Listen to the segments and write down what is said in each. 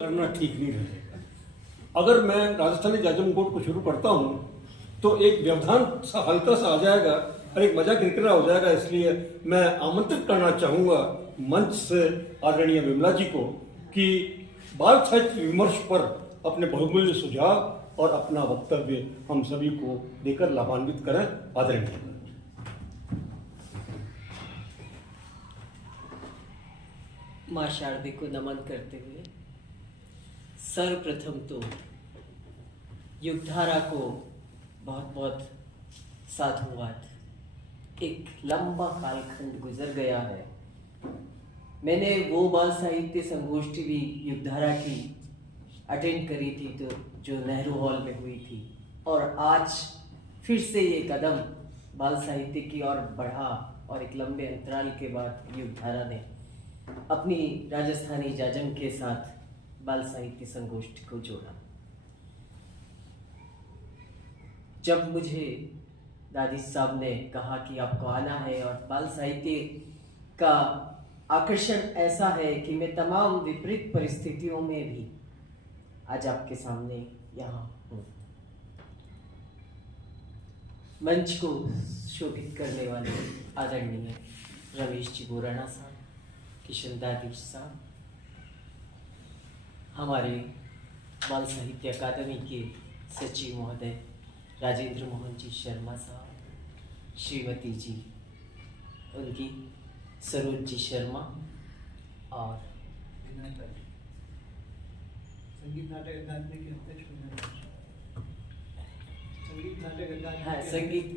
करना ठीक नहीं रहेगा। अगर मैं राजस्थानी जाजम कोट को शुरू करता हूँ तो एक व्यवधान सा हल्का सा आ जाएगा और एक मजा किरकिरा हो जाएगा। इसलिए मैं आमंत्रित करना चाहूँगा मंच से आदरणीय विमला जी को कि बाल साहित्य विमर्श पर अपने बहुमूल्य सुझाव और अपना वक्तव्य हम सभी को देकर लाभान्वित करें। आदरणीय माँ शारदे को नमन करते हुए सर्वप्रथम तो युगधारा को बहुत बहुत साधुवाद। एक लंबा कालखंड गुजर गया है। मैंने वो बाल साहित्य संगोष्ठी भी युगधारा की अटेंड करी थी तो जो नेहरू हॉल में हुई थी, और आज फिर से ये कदम बाल साहित्य की ओर बढ़ा और एक लंबे अंतराल के बाद युगधारा ने अपनी राजस्थानी जाजम के साथ बाल साहित्य संगोष्ठी को जोड़ा। जब मुझे दादी साहब ने कहा कि आपको आना है और बाल साहित्य का आकर्षण ऐसा है कि मैं तमाम विपरीत परिस्थितियों में भी आज आपके सामने यहाँ हूँ। मंच को शोभित करने वाले आदरणीय रमेश जी बोराना साहब, किशन दादीश साहब, हमारे बाल साहित्य अकादमी के सचिव महोदय राजेंद्र मोहन जी शर्मा साहब, श्रीमती जी उनकी सरोज जी शर्मा, और संगीत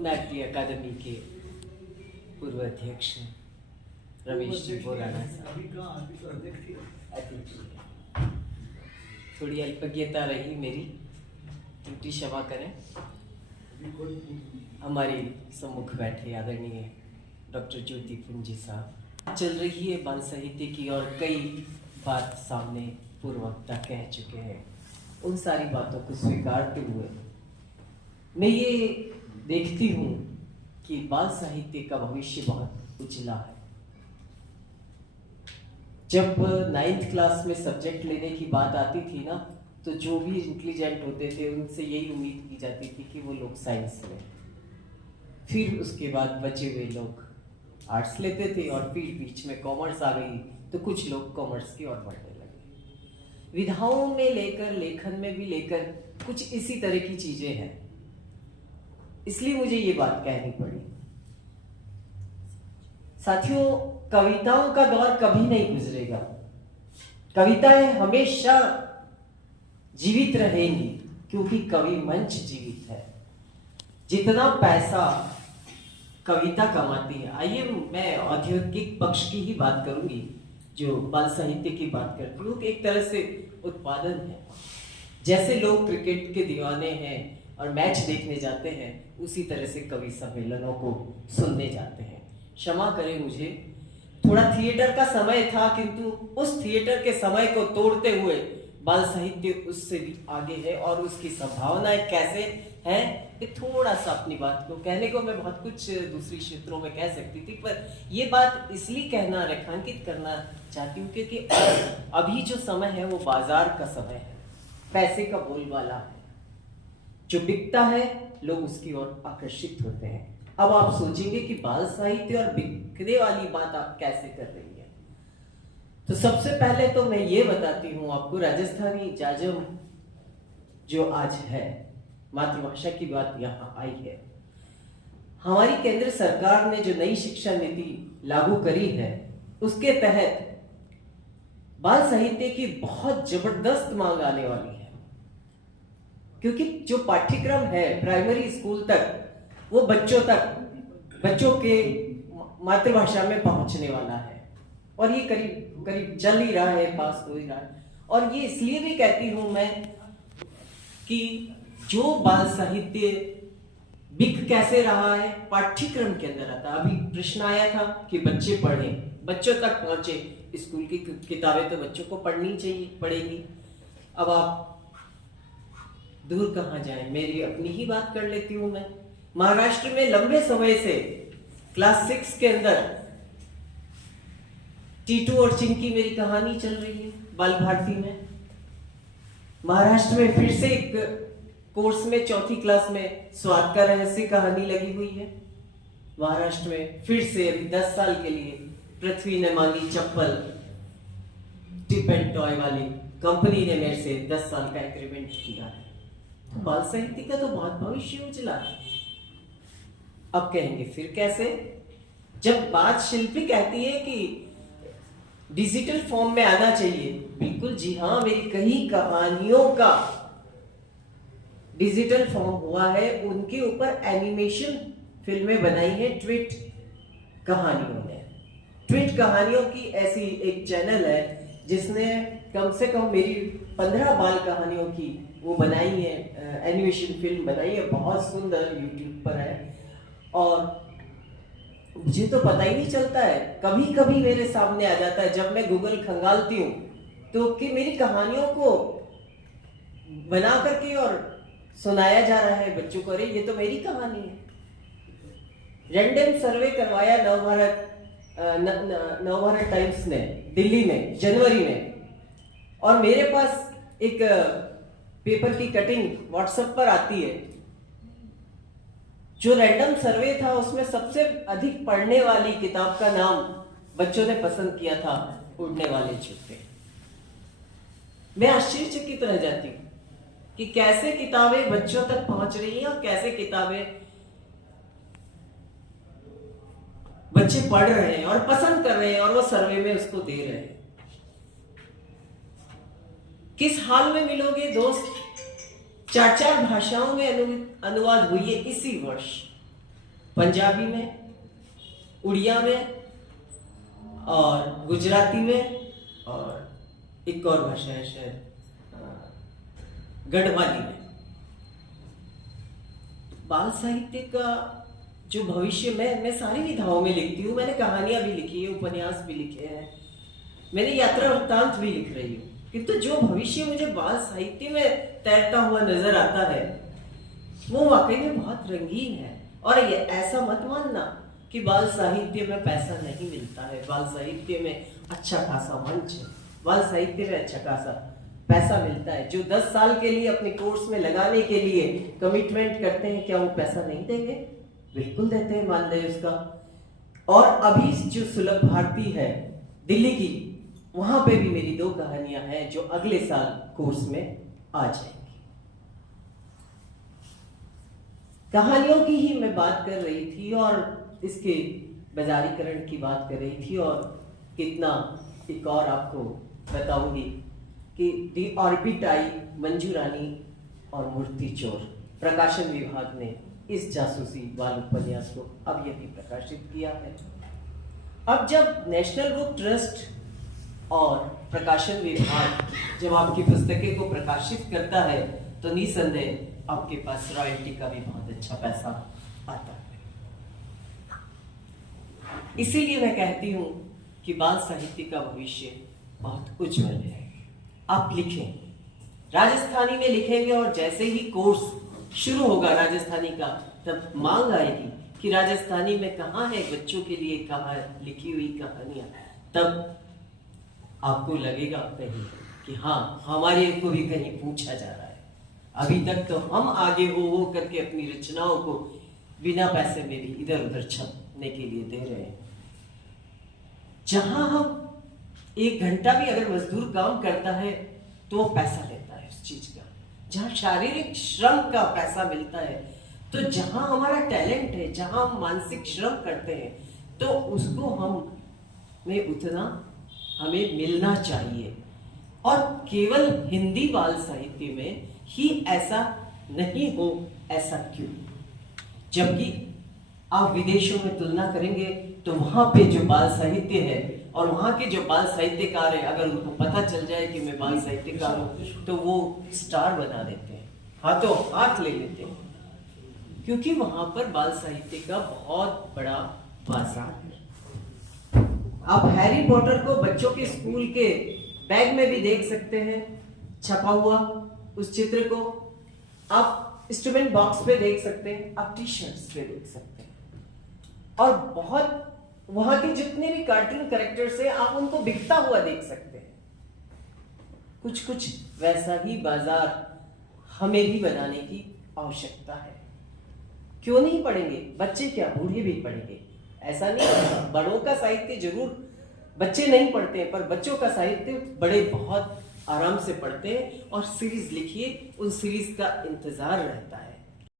नाट्य अकादमी के पूर्व अध्यक्ष रमेश जी बोराना साहब। थोड़ी अल्पज्ञता रही मेरी, त्रुटि क्षमा करें। हमारे सम्मुख बैठे आदरणीय डॉक्टर ज्योति पुंजी साहब। चल रही है बाल साहित्य की और कई बात सामने पूर्ववक्ता कह चुके हैं। उन सारी बातों को स्वीकारते हुए मैं ये देखती हूँ कि बाल साहित्य का भविष्य बहुत उजला है। जब 9th क्लास में सब्जेक्ट लेने की बात आती थी ना, तो जो भी इंटेलिजेंट होते थे उनसे यही उम्मीद की जाती थी कि वो लोग साइंस लें। फिर उसके बाद बचे हुए लोग आर्ट्स लेते थे और फिर बीच में कॉमर्स आ गई तो कुछ लोग कॉमर्स की ओर बढ़ने लगे। विधाओं में लेकर लेखन में भी लेकर कुछ इसी तरह की चीजें हैं। इसलिए मुझे ये बात कहनी पड़ी। साथियों, कविताओं का दौर कभी नहीं गुजरेगा। कविताएं हमेशा जीवित रहेंगी क्योंकि कवि मंच जीवित है। जितना पैसा कविता कमाती है, आइए मैं औद्योगिक पक्ष की ही बात करूंगी, जो बाल साहित्य की बात करती हूँ, एक तरह से उत्पादन है। जैसे लोग क्रिकेट के दीवाने हैं और मैच देखने जाते हैं, उसी तरह से कवि सम्मेलनों को सुनने जाते हैं। क्षमा करें मुझे, थोड़ा थिएटर का समय था, किंतु उस थिएटर के समय को तोड़ते हुए बाल साहित्य उससे भी आगे है और उसकी संभावनाएं कैसे हैं, ये थोड़ा सा अपनी बात को कहने को मैं बहुत कुछ दूसरी क्षेत्रों में कह सकती थी, पर ये बात इसलिए कहना, रेखांकित करना चाहती हूँ क्योंकि अभी जो समय है वो बाजार का समय है, पैसे का बोलबाला है। जो बिकता है लोग उसकी ओर आकर्षित होते हैं। अब आप सोचेंगे कि बाल साहित्य और बिकने वाली बात आप कैसे कर रही है। तो सबसे पहले तो मैं ये बताती हूँ आपको, राजस्थानी जाजम जो आज है, मातृभाषा की बात यहाँ आई है। हमारी केंद्र सरकार ने जो नई शिक्षा नीति लागू करी है, उसके तहत बाल साहित्य की बहुत जबरदस्त मांग आने वाली है। क्योंकि जो पाठ्यक्रम है प्राइमरी स्कूल तक, वो बच्चों के मातृभाषा में पहुंचने वाला है और ये करीब करीब चल ही रहा है, पास हो ही रहा है। और ये इसलिए भी कहती हूं मैं कि जो बाल साहित्य बिक कैसे रहा है, पाठ्यक्रम के अंदर आता। अभी प्रश्न आया था कि बच्चे पढ़ें, बच्चों तक पहुंचे। स्कूल की किताबें तो बच्चों को पढ़नी चाहिए, पढ़ेगी। अब आप दूर कहाँ जाएं, मेरी अपनी ही बात कर लेती हूं मैं। महाराष्ट्र में लंबे समय से क्लास 6 के अंदर टीटू और चिंकी मेरी कहानी चल रही है। बाल भारती में। महाराष्ट्र में फिर से एक कोर्स में 4th क्लास में स्वाद का रहस्य कहानी लगी हुई है। महाराष्ट्र में फिर से अभी 10 साल के लिए पृथ्वी ने मांगी चप्पल, टिप एंड टॉय वाली कंपनी ने मेरे से 10 साल का एग्रीमेंट किया है। तो बाल साहित्य का तो बहुत भविष्य उजला है। अब कहेंगे फिर कैसे, जब बात शिल्पी कहती है कि डिजिटल फॉर्म में आना चाहिए, बिल्कुल जी हाँ, मेरी कई कहानियों का डिजिटल फॉर्म हुआ है। उनके ऊपर एनिमेशन फिल्में बनाई हैं ट्वीट कहानियों ने। ट्वीट कहानियों की ऐसी एक चैनल है जिसने कम से कम मेरी 15 बाल कहानियों की वो बनाई है, एनिमेशन फिल्म बनाई है, बहुत सुंदर, यूट्यूब पर है। और मुझे तो पता ही नहीं चलता है, कभी कभी मेरे सामने आ जाता है जब मैं गूगल खंगालती हूँ तो कि मेरी कहानियों को बना करके और सुनाया जा रहा है बच्चों को। अरे ये तो मेरी कहानी है। रैंडम सर्वे करवाया नवभारत टाइम्स ने दिल्ली में जनवरी में, और मेरे पास एक पेपर की कटिंग व्हाट्सएप पर आती है। जो रैंडम सर्वे था उसमें सबसे अधिक पढ़ने वाली किताब का नाम बच्चों ने पसंद किया था उड़ने वाले जूते। मैं आश्चर्यचकित रह जाती हूँ कि कैसे किताबें बच्चों तक पहुंच रही हैं और कैसे किताबें बच्चे पढ़ रहे हैं और पसंद कर रहे हैं और वो सर्वे में उसको दे रहे हैं। किस हाल में मिलोगे दोस्त, 4 भाषाओं में अनुवाद हुई है इसी वर्ष, पंजाबी में, उड़िया में और गुजराती में, और एक और भाषा है शायद गढ़वाली में। बाल साहित्य का जो भविष्य, मैं सारी विधाओं में लिखती हूँ। मैंने कहानियां भी लिखी है, उपन्यास भी लिखे हैं, मैंने यात्रा वृत्तांत भी लिख रही हूँ, किंतु जो भविष्य मुझे बाल साहित्य में तैरता हुआ नजर आता है वो वाकई में बहुत रंगीन है। और ये ऐसा मत मानना कि बाल साहित्य में पैसा नहीं मिलता है। बाल साहित्य में अच्छा खासा मंच है, बाल साहित्य में अच्छा खासा पैसा मिलता है। जो 10 साल के लिए अपने कोर्स में लगाने के लिए कमिटमेंट करते हैं, क्या वो पैसा नहीं देंगे? बिल्कुल देते हैं, मानदेय उसका। और अभी जो सुलभ भारती है दिल्ली की, वहां पे भी मेरी 2 कहानियां हैं जो अगले साल कोर्स में आ जाएंगी। कहानियों की ही मैं बात कर रही थी और इसके बाजारीकरण की बात कर रही थी। और कितना एक और आपको बताऊंगी कि दी ऑर्बिट आई, मंजू रानी और मूर्ति चोर, प्रकाशन विभाग ने इस जासूसी बाल उपन्यास को अब ये भी प्रकाशित किया है। अब जब नेशनल बुक ट्रस्ट और प्रकाशन विभाग जब आपकी पुस्तकें को प्रकाशित करता है तो निसंदेह आपके पास रॉयल्टी का भी बहुत अच्छा पैसा आता है। इसीलिए मैं कहती हूँ कि बाल साहित्य का भविष्य बहुत उज्जवल है। आप लिखें, राजस्थानी में लिखेंगे और जैसे ही कोर्स शुरू होगा राजस्थानी का, तब मांग आएगी कि राजस्थानी में कहाँ है बच्चों के लिए कहाँ लिखी हुई कहानियां, तब आपको लगेगा कहीं कि हाँ, हमारे को भी कहीं पूछा जा रहा है। अभी तक तो हम आगे हो करके अपनी रचनाओं को बिना पैसे में भी इधर उधर छपने के लिए दे रहे हैं। जहां हम 1 घंटा भी अगर मजदूर काम करता है तो वो पैसा लेता है उस चीज का। जहां शारीरिक श्रम का पैसा मिलता है, तो जहां हमारा टैलेंट है, जहां हम मानसिक श्रम करते हैं, तो उसको हमें उतना हमें मिलना चाहिए। और केवल हिंदी बाल साहित्य में ही ऐसा नहीं हो, ऐसा क्यों? जबकि आप विदेशों में तुलना करेंगे तो वहां पे जो बाल साहित्य है और वहां के जो बाल साहित्यकार है, अगर उनको पता चल जाए कि मैं बाल साहित्यकार हूं तो वो स्टार बना देते हैं, हाथों हाथ ले लेते हैं, क्योंकि वहां पर बाल साहित्य का बहुत बड़ा बाजार है। आप हैरी पॉटर को बच्चों के स्कूल के बैग में भी देख सकते हैं छपा हुआ, उस चित्र को आप इंस्ट्रूमेंट बॉक्स पे देख सकते हैं, आप टी शर्ट्स पे देख सकते हैं, और बहुत वहां के जितने भी कार्टून कैरेक्टर्स हैं आप उनको बिकता हुआ देख सकते हैं। कुछ कुछ वैसा ही बाजार हमें भी बनाने की आवश्यकता है। क्यों नहीं पढ़ेंगे? बच्चे क्या, बूढ़े भी पढ़ेंगे। ऐसा नहीं, बड़ों का साहित्य जरूर बच्चे नहीं पढ़ते हैं, पर बच्चों का साहित्य बड़े बहुत आराम से पढ़ते हैं। और सीरीज लिखिए, उन सीरीज का इंतजार रहता है।